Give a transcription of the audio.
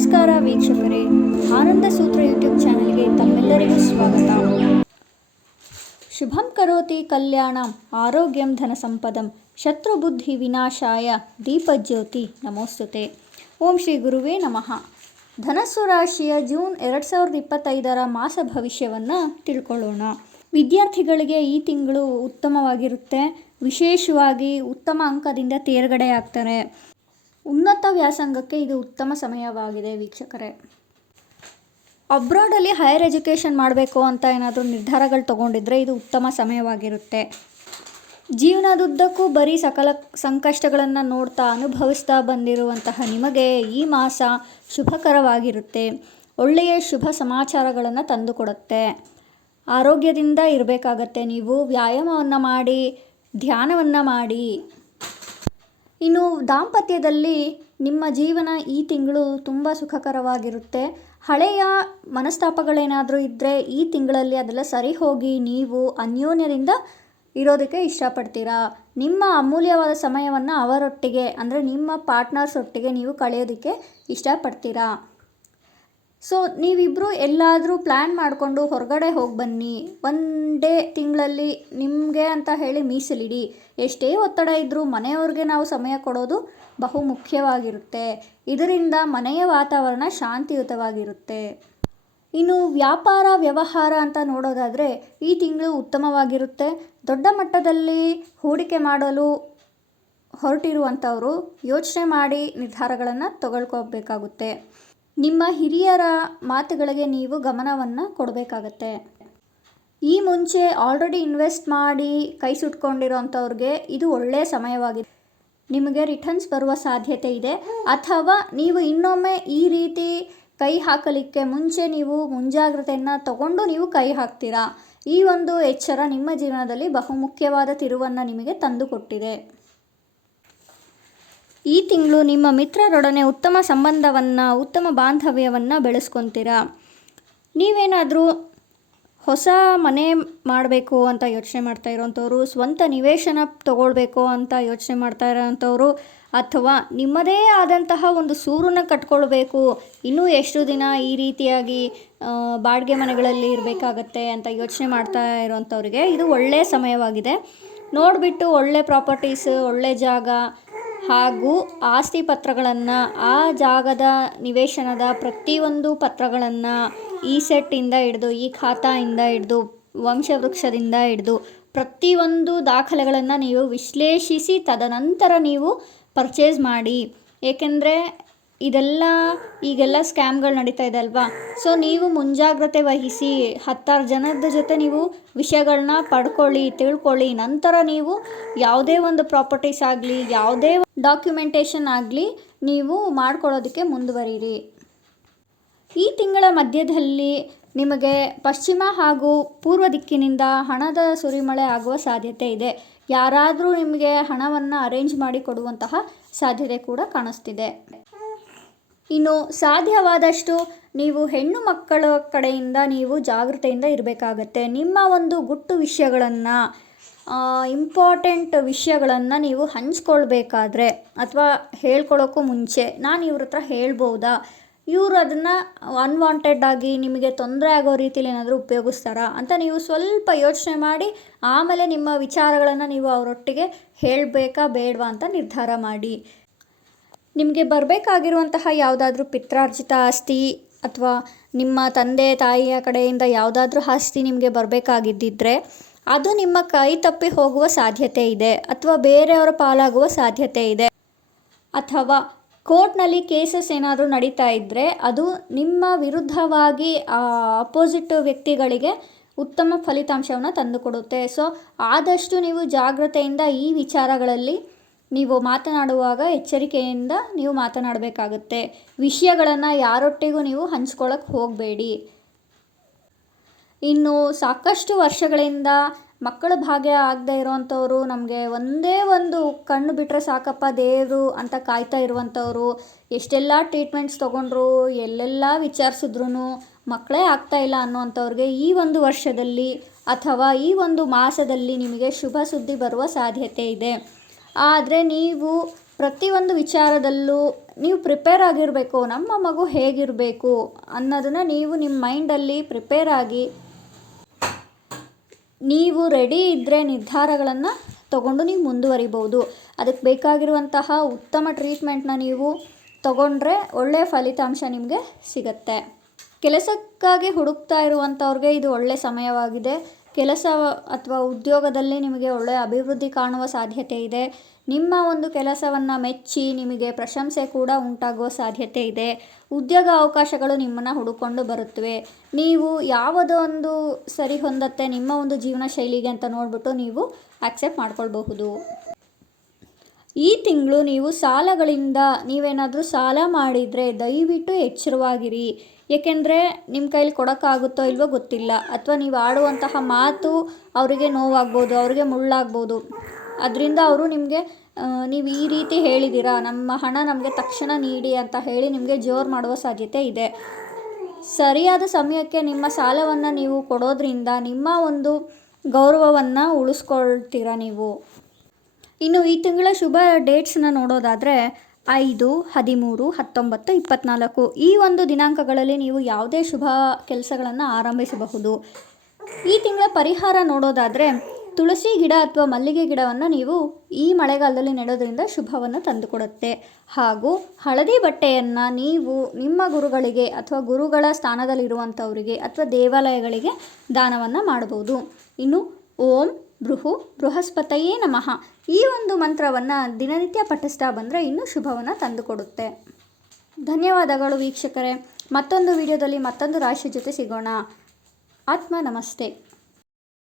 ನಮಸ್ಕಾರ ವೀಕ್ಷಕರೇ. ಆನಂದ ಸೂತ್ರ ಯೂಟ್ಯೂಬ್ ಚಾನಲ್ಗೆ ತಮ್ಮೆಲ್ಲರಿಗೂ ಸ್ವಾಗತ. ಶುಭಂ ಕರೋತಿ ಕಲ್ಯಾಣಂ ಆರೋಗ್ಯಂ ಧನ ಸಂಪದಂ ಶತ್ರುಬುದ್ಧಿ ವಿನಾಶಾಯ ದೀಪಜ್ಯೋತಿ ನಮೋಸ್ತುತೆ. ಓಂ ಶ್ರೀ ಗುರುವೇ ನಮಃ. ಧನಸ್ಸು ರಾಶಿಯ ಜೂನ್ ಎರಡು ಸಾವಿರದ ಇಪ್ಪತ್ತೈದರ ಮಾಸ ಭವಿಷ್ಯವನ್ನು ತಿಳ್ಕೊಳ್ಳೋಣ. ವಿದ್ಯಾರ್ಥಿಗಳಿಗೆ ಈ ತಿಂಗಳು ಉತ್ತಮವಾಗಿರುತ್ತೆ. ವಿಶೇಷವಾಗಿ ಉತ್ತಮ ಅಂಕದಿಂದ ತೇರ್ಗಡೆ ಆಗ್ತಾರೆ ಉನ್ನತ ವ್ಯಾಸಂಗಕ್ಕೆ ಇದು ಉತ್ತಮ ಸಮಯವಾಗಿದೆ ವೀಕ್ಷಕರೇ. ಅಬ್ರಾಡಲ್ಲಿ ಹೈಯರ್ ಎಜುಕೇಷನ್ ಮಾಡಬೇಕು ಅಂತ ಏನಾದರೂ ನಿರ್ಧಾರಗಳು ತಗೊಂಡಿದ್ರೆ ಇದು ಉತ್ತಮ ಸಮಯವಾಗಿರುತ್ತೆ. ಜೀವನದುದ್ದಕ್ಕೂ ಬರೀ ಸಕಲ ಸಂಕಷ್ಟಗಳನ್ನು ನೋಡ್ತಾ ಅನುಭವಿಸ್ತಾ ಬಂದಿರುವಂತಹ ನಿಮಗೆ ಈ ಮಾಸ ಶುಭಕರವಾಗಿರುತ್ತೆ. ಒಳ್ಳೆಯ ಶುಭ ಸಮಾಚಾರಗಳನ್ನು ತಂದುಕೊಡುತ್ತೆ. ಆರೋಗ್ಯದಿಂದ ಇರಬೇಕಾಗತ್ತೆ ನೀವು, ವ್ಯಾಯಾಮವನ್ನು ಮಾಡಿ, ಧ್ಯಾನವನ್ನು ಮಾಡಿ. ಇನ್ನು ದಾಂಪತ್ಯದಲ್ಲಿ ನಿಮ್ಮ ಜೀವನ ಈ ತಿಂಗಳು ತುಂಬ ಸುಖಕರವಾಗಿರುತ್ತೆ. ಹಳೆಯ ಮನಸ್ತಾಪಗಳೇನಾದರೂ ಇದ್ದರೆ ಈ ತಿಂಗಳಲ್ಲಿ ಅದೆಲ್ಲ ಸರಿ ಹೋಗಿ ನೀವು ಅನ್ಯೋನ್ಯರಿಂದ ಇರೋದಕ್ಕೆ ಇಷ್ಟಪಡ್ತೀರಾ? ನಿಮ್ಮ ಅಮೂಲ್ಯವಾದ ಸಮಯವನ್ನು ಅವರೊಟ್ಟಿಗೆ, ಅಂದರೆ ನಿಮ್ಮ ಪಾರ್ಟ್ನರ್ಸ್ ಒಟ್ಟಿಗೆ ನೀವು ಕಳೆಯೋದಕ್ಕೆ ಇಷ್ಟಪಡ್ತೀರಾ? ಸೊ ನೀವಿಬ್ಬರು ಎಲ್ಲಾದರೂ ಪ್ಲ್ಯಾನ್ ಮಾಡಿಕೊಂಡು ಹೊರಗಡೆ ಹೋಗಿ ಬನ್ನಿ. ಒನ್ ಡೇ ತಿಂಗಳಲ್ಲಿ ನಿಮಗೆ ಅಂತ ಹೇಳಿ ಮೀಸಲಿಡಿ. ಎಷ್ಟೇ ಒತ್ತಡ ಇದ್ದರೂ ಮನೆಯವ್ರಿಗೆ ನಾವು ಸಮಯ ಕೊಡೋದು ಬಹು ಮುಖ್ಯವಾಗಿರುತ್ತೆ ಇದರಿಂದ ಮನೆಯ ವಾತಾವರಣ ಶಾಂತಿಯುತವಾಗಿರುತ್ತೆ. ಇನ್ನು ವ್ಯಾಪಾರ, ವ್ಯವಹಾರ ಅಂತ ನೋಡೋದಾದರೆ ಈ ತಿಂಗಳು ಉತ್ತಮವಾಗಿರುತ್ತೆ. ದೊಡ್ಡ ಮಟ್ಟದಲ್ಲಿ ಹೂಡಿಕೆ ಮಾಡಲು ಹೊರಟಿರುವಂಥವರು ಯೋಚನೆ ಮಾಡಿ ನಿರ್ಧಾರಗಳನ್ನು ತಗೊಳ್ಕೋಬೇಕಾಗುತ್ತೆ. ನಿಮ್ಮ ಹಿರಿಯರ ಮಾತುಗಳಿಗೆ ನೀವು ಗಮನವನ್ನು ಕೊಡಬೇಕಾಗತ್ತೆ. ಈ ಮುಂಚೆ ಆಲ್ರೆಡಿ ಇನ್ವೆಸ್ಟ್ ಮಾಡಿ ಕೈ ಸುಟ್ಕೊಂಡಿರೋಂಥವ್ರಿಗೆ ಇದು ಒಳ್ಳೆಯ ಸಮಯವಾಗಿದೆ. ನಿಮಗೆ ರಿಟರ್ನ್ಸ್ ಬರುವ ಸಾಧ್ಯತೆ ಇದೆ. ಅಥವಾ ನೀವು ಇನ್ನೊಮ್ಮೆ ಈ ರೀತಿ ಕೈ ಹಾಕಲಿಕ್ಕೆ ಮುಂಚೆ ನೀವು ಮುಂಜಾಗ್ರತೆಯನ್ನು ತಗೊಂಡು ನೀವು ಕೈ ಹಾಕ್ತೀರಾ? ಈ ಒಂದು ಎಚ್ಚರ ನಿಮ್ಮ ಜೀವನದಲ್ಲಿ ಬಹುಮುಖ್ಯವಾದ ತಿರುವನ್ನು ನಿಮಗೆ ತಂದುಕೊಟ್ಟಿದೆ. ಈ ತಿಂಗಳು ನಿಮ್ಮ ಮಿತ್ರರೊಡನೆ ಉತ್ತಮ ಸಂಬಂಧವನ್ನು, ಉತ್ತಮ ಬಾಂಧವ್ಯವನ್ನು ಬೆಳೆಸ್ಕೊತೀರಾ? ನೀವೇನಾದರೂ ಹೊಸ ಮನೆ ಮಾಡಬೇಕು ಅಂತ ಯೋಚನೆ ಮಾಡ್ತಾ ಇರೋಂಥವ್ರು, ಸ್ವಂತ ನಿವೇಶನ ತಗೊಳ್ಬೇಕು ಅಂತ ಯೋಚನೆ ಮಾಡ್ತಾ ಇರೋಂಥವ್ರು, ಅಥವಾ ನಿಮ್ಮದೇ ಆದಂತಹ ಒಂದು ಸೂರನ್ನ ಕಟ್ಕೊಳ್ಬೇಕು, ಇನ್ನೂ ಎಷ್ಟು ದಿನ ಈ ರೀತಿಯಾಗಿ ಬಾಡಿಗೆ ಮನೆಗಳಲ್ಲಿ ಇರಬೇಕಾಗತ್ತೆ ಅಂತ ಯೋಚನೆ ಮಾಡ್ತಾ ಇರೋಂಥವ್ರಿಗೆ ಇದು ಒಳ್ಳೆಯ ಸಮಯವಾಗಿದೆ. ನೋಡಿಬಿಟ್ಟು ಒಳ್ಳೆ ಪ್ರಾಪರ್ಟೀಸ್, ಒಳ್ಳೆ ಜಾಗ ಹಾಗೂ ಆಸ್ತಿ ಪತ್ರಗಳನ್ನು ಆ ಜಾಗದ ನಿವೇಶನದ ಪ್ರತಿಯೊಂದು ಪತ್ರಗಳನ್ನು ಈ ಸೆಟ್ಟಿಂದ ಹಿಡಿದು, ಈ ಖಾತಾಯಿಂದ ಹಿಡಿದು, ವಂಶವೃಕ್ಷದಿಂದ ಹಿಡಿದು ಪ್ರತಿಯೊಂದು ದಾಖಲೆಗಳನ್ನು ನೀವು ವಿಶ್ಲೇಷಿಸಿ ತದನಂತರ ನೀವು ಪರ್ಚೇಸ್ ಮಾಡಿ. ಏಕೆಂದರೆ ಇದೆಲ್ಲ ಈಗೆಲ್ಲ ಸ್ಕ್ಯಾಮ್ಗಳು ನಡೀತಾ ಇದೆ ಅಲ್ವಾ? ಸೊ ನೀವು ಮುಂಜಾಗ್ರತೆ ವಹಿಸಿ ಹತ್ತಾರು ಜನದ ಜೊತೆ ನೀವು ವಿಷಯಗಳನ್ನ ಪಡ್ಕೊಳ್ಳಿ, ತಿಳ್ಕೊಳ್ಳಿ. ನಂತರ ನೀವು ಯಾವುದೇ ಒಂದು ಪ್ರಾಪರ್ಟೀಸ್ ಆಗಲಿ, ಯಾವುದೇ ಡಾಕ್ಯುಮೆಂಟೇಷನ್ ಆಗಲಿ ನೀವು ಮಾಡ್ಕೊಳ್ಳೋದಕ್ಕೆ ಮುಂದುವರಿರಿ. ಈ ತಿಂಗಳ ಮಧ್ಯದಲ್ಲಿ ನಿಮಗೆ ಪಶ್ಚಿಮ ಹಾಗೂ ಪೂರ್ವ ದಿಕ್ಕಿನಿಂದ ಹಣದ ಸುರಿಮಳೆ ಆಗುವ ಸಾಧ್ಯತೆ ಇದೆ. ಯಾರಾದರೂ ನಿಮಗೆ ಹಣವನ್ನು ಅರೇಂಜ್ ಮಾಡಿ ಕೊಡುವಂತಹ ಸಾಧ್ಯತೆ ಕೂಡ ಕಾಣಿಸ್ತಿದೆ. ಇನ್ನು ಸಾಧ್ಯವಾದಷ್ಟು ನೀವು ಹೆಣ್ಣು ಮಕ್ಕಳ ಕಡೆಯಿಂದ ನೀವು ಜಾಗೃತೆಯಿಂದ ಇರಬೇಕಾಗತ್ತೆ. ನಿಮ್ಮ ಒಂದು ಗುಟ್ಟು ವಿಷಯಗಳನ್ನು ಇಂಪಾರ್ಟೆಂಟ್ ವಿಷಯಗಳನ್ನು ನೀವು ಹಂಚ್ಕೊಳ್ಬೇಕಾದ್ರೆ ಅಥವಾ ಹೇಳ್ಕೊಳ್ಳೋಕ್ಕೂ ಮುಂಚೆ ನಾನು ಇವ್ರ ಹತ್ರ ಹೇಳ್ಬೋದಾ? ಇವರು ಅದನ್ನು ಅನ್ವಾಂಟೆಡ್ ಆಗಿ ನಿಮಗೆ ತೊಂದರೆ ಆಗೋ ರೀತಿಲಿ ಏನಾದರೂ ಉಪಯೋಗಿಸ್ತಾರಾ ಅಂತ ನೀವು ಸ್ವಲ್ಪ ಯೋಚನೆ ಮಾಡಿ ಆಮೇಲೆ ನಿಮ್ಮ ವಿಚಾರಗಳನ್ನು ನೀವು ಅವರೊಟ್ಟಿಗೆ ಹೇಳಬೇಕಾ ಬೇಡವಾ ಅಂತ ನಿರ್ಧಾರ ಮಾಡಿ. ನಿಮಗೆ ಬರಬೇಕಾಗಿರುವಂತಹ ಯಾವುದಾದ್ರೂ ಪಿತ್ರಾರ್ಜಿತ ಆಸ್ತಿ ಅಥವಾ ನಿಮ್ಮ ತಂದೆ, ತಾಯಿಯ ಕಡೆಯಿಂದ ಯಾವುದಾದ್ರೂ ಆಸ್ತಿ ನಿಮಗೆ ಬರಬೇಕಾಗಿದ್ದಿದ್ರೆ ಅದು ನಿಮ್ಮ ಕೈ ತಪ್ಪಿ ಹೋಗುವ ಸಾಧ್ಯತೆ ಇದೆ ಅಥವಾ ಬೇರೆಯವರ ಪಾಲಾಗುವ ಸಾಧ್ಯತೆ ಇದೆ. ಅಥವಾ ಕೋರ್ಟ್ನಲ್ಲಿ ಕೇಸಸ್ ಏನಾದರೂ ನಡೀತಾ ಇದ್ದರೆ ಅದು ನಿಮ್ಮ ವಿರುದ್ಧವಾಗಿ ಅಪೋಸಿಟ್ ವ್ಯಕ್ತಿಗಳಿಗೆ ಉತ್ತಮ ಫಲಿತಾಂಶವನ್ನು ತಂದುಕೊಡುತ್ತೆ. ಸೊ ಆದಷ್ಟು ನೀವು ಜಾಗ್ರತೆಯಿಂದ ಈ ವಿಚಾರಗಳಲ್ಲಿ ನೀವು ಮಾತನಾಡುವಾಗ ಎಚ್ಚರಿಕೆಯಿಂದ ನೀವು ಮಾತನಾಡಬೇಕಾಗುತ್ತೆ. ವಿಷಯಗಳನ್ನು ಯಾರೊಟ್ಟಿಗೂ ನೀವು ಹಂಚ್ಕೊಳ್ಳೋಕ್ಕೆ ಹೋಗಬೇಡಿ. ಇನ್ನು ಸಾಕಷ್ಟು ವರ್ಷಗಳಿಂದ ಮಕ್ಕಳ ಭಾಗ್ಯ ಆಗದೆ ಇರೋವಂಥವ್ರು ನಮಗೆ ಒಂದೇ ಒಂದು ಕಣ್ಣು ಬಿಟ್ಟರೆ ಸಾಕಪ್ಪ ದೇವರು ಅಂತ ಕಾಯ್ತಾ ಇರುವಂಥವ್ರು, ಎಷ್ಟೆಲ್ಲ ಟ್ರೀಟ್ಮೆಂಟ್ಸ್ ತೊಗೊಂಡ್ರು, ಎಲ್ಲೆಲ್ಲ ವಿಚಾರಿಸಿದ್ರು ಮಕ್ಕಳೇ ಆಗ್ತಾ ಇಲ್ಲ ಅನ್ನೋವಂಥವ್ರಿಗೆ ಈ ಒಂದು ವರ್ಷದಲ್ಲಿ ಅಥವಾ ಈ ಒಂದು ಮಾಸದಲ್ಲಿ ನಿಮಗೆ ಶುಭ ಸುದ್ದಿ ಬರುವ ಸಾಧ್ಯತೆ ಇದೆ. ಆದರೆ ನೀವು ಪ್ರತಿಯೊಂದು ವಿಚಾರದಲ್ಲೂ ನೀವು ಪ್ರಿಪೇರ್ ಆಗಿರಬೇಕು, ನಮ್ಮ ಮಗು ಹೇಗಿರಬೇಕು ಅನ್ನೋದನ್ನು ನೀವು ನಿಮ್ಮ ಮೈಂಡಲ್ಲಿ ಪ್ರಿಪೇರ್ ಆಗಿ ನೀವು ರೆಡಿ ಇದ್ದರೆ ನಿರ್ಧಾರಗಳನ್ನು ತಗೊಂಡು ನೀವು ಮುಂದುವರಿಬೋದು ಅದಕ್ಕೆ ಬೇಕಾಗಿರುವಂತಹ ಉತ್ತಮ ಟ್ರೀಟ್ಮೆಂಟ್ನ ನೀವು ತಗೊಂಡ್ರೆ ಒಳ್ಳೆಯ ಫಲಿತಾಂಶ ನಿಮಗೆ ಸಿಗತ್ತೆ. ಕೆಲಸಕ್ಕಾಗಿ ಹುಡುಕ್ತಾ ಇರುವಂಥವ್ರಿಗೆ ಇದು ಒಳ್ಳೆಯ ಸಮಯವಾಗಿದೆ. ಕೆಲಸ ಅಥವಾ ಉದ್ಯೋಗದಲ್ಲಿ ನಿಮಗೆ ಒಳ್ಳೆಯ ಅಭಿವೃದ್ಧಿ ಕಾಣುವ ಸಾಧ್ಯತೆ ಇದೆ. ನಿಮ್ಮ ಒಂದು ಕೆಲಸವನ್ನು ಮೆಚ್ಚಿ ನಿಮಗೆ ಪ್ರಶಂಸೆ ಕೂಡ ಉಂಟಾಗುವ ಸಾಧ್ಯತೆ ಇದೆ. ಉದ್ಯೋಗ ಅವಕಾಶಗಳು ನಿಮ್ಮನ್ನು ಹುಡುಕೊಂಡು ಬರುತ್ತವೆ. ನೀವು ಯಾವುದೋ ಒಂದು ಸರಿ ಹೊಂದತ್ತೆ ನಿಮ್ಮ ಒಂದು ಜೀವನ ಶೈಲಿಗೆ ಅಂತ ನೋಡಿಬಿಟ್ಟು ನೀವು ಆಕ್ಸೆಪ್ಟ್ ಮಾಡ್ಕೊಳ್ಬಹುದು. ಈ ತಿಂಗಳು ನೀವು ಸಾಲಗಳಿಂದ ನೀವೇನಾದರೂ ಸಾಲ ಮಾಡಿದರೆ ದಯವಿಟ್ಟು ಎಚ್ಚರವಾಗಿರಿ. ಏಕೆಂದರೆ ನಿಮ್ಮ ಕೈಲಿ ಕೊಡೋಕ್ಕಾಗುತ್ತೋ ಇಲ್ವೋ ಗೊತ್ತಿಲ್ಲ. ಅಥವಾ ನೀವು ಆಡುವಂತಹ ಮಾತು ಅವರಿಗೆ ನೋವಾಗ್ಬೋದು, ಅವರಿಗೆ ಮುಳ್ಳಾಗ್ಬೋದು. ಅದರಿಂದ ಅವರು ನಿಮಗೆ ನೀವು ಈ ರೀತಿ ಹೇಳಿದ್ದೀರಾ ನಮ್ಮ ಹಣ ನಮಗೆ ತಕ್ಷಣ ನೀಡಿ ಅಂತ ಹೇಳಿ ನಿಮಗೆ ಜೋರು ಮಾಡುವ ಸಾಧ್ಯತೆ ಇದೆ. ಸರಿಯಾದ ಸಮಯಕ್ಕೆ ನಿಮ್ಮ ಸಾಲವನ್ನು ನೀವು ಕೊಡೋದ್ರಿಂದ ನಿಮ್ಮ ಒಂದು ಗೌರವವನ್ನು ಉಳಿಸ್ಕೊಳ್ತೀರಾ ನೀವು? ಇನ್ನು ಈ ತಿಂಗಳ ಶುಭ ಡೇಟ್ಸನ್ನು ನೋಡೋದಾದರೆ ಐದು, ಹದಿಮೂರು, ಹತ್ತೊಂಬತ್ತು, ಇಪ್ಪತ್ನಾಲ್ಕು. ಈ ಒಂದು ದಿನಾಂಕಗಳಲ್ಲಿ ನೀವು ಯಾವುದೇ ಶುಭ ಕೆಲಸಗಳನ್ನು ಆರಂಭಿಸಬಹುದು. ಈ ತಿಂಗಳ ಪರಿಹಾರ ನೋಡೋದಾದರೆ ತುಳಸಿ ಗಿಡ ಅಥವಾ ಮಲ್ಲಿಗೆ ಗಿಡವನ್ನು ನೀವು ಈ ಮಳೆಗಾಲದಲ್ಲಿ ನೆಡೋದ್ರಿಂದ ಶುಭವನ್ನು ತಂದುಕೊಡುತ್ತೆ. ಹಾಗೂ ಹಳದಿ ಬಟ್ಟೆಯನ್ನು ನೀವು ನಿಮ್ಮ ಗುರುಗಳಿಗೆ ಅಥವಾ ಗುರುಗಳ ಸ್ಥಾನದಲ್ಲಿರುವಂಥವರಿಗೆ ಅಥವಾ ದೇವಾಲಯಗಳಿಗೆ ದಾನವನ್ನು ಮಾಡಬಹುದು. ಇನ್ನು ಓಂ ಬೃಹು ಬೃಹಸ್ಪತಯೇ ನಮಃ. ಈ ಒಂದು ಮಂತ್ರವನ್ನು ದಿನನಿತ್ಯ ಪಠಿಸ್ತಾ ಬಂದರೆ ಇನ್ನೂ ಶುಭವನ್ನು ತಂದುಕೊಡುತ್ತೆ. ಧನ್ಯವಾದಗಳು ವೀಕ್ಷಕರೇ. ಮತ್ತೊಂದು ವಿಡಿಯೋದಲ್ಲಿ ಮತ್ತೊಂದು ರಾಶಿ ಜೊತೆ ಸಿಗೋಣ. ಆತ್ಮ ನಮಸ್ತೆ.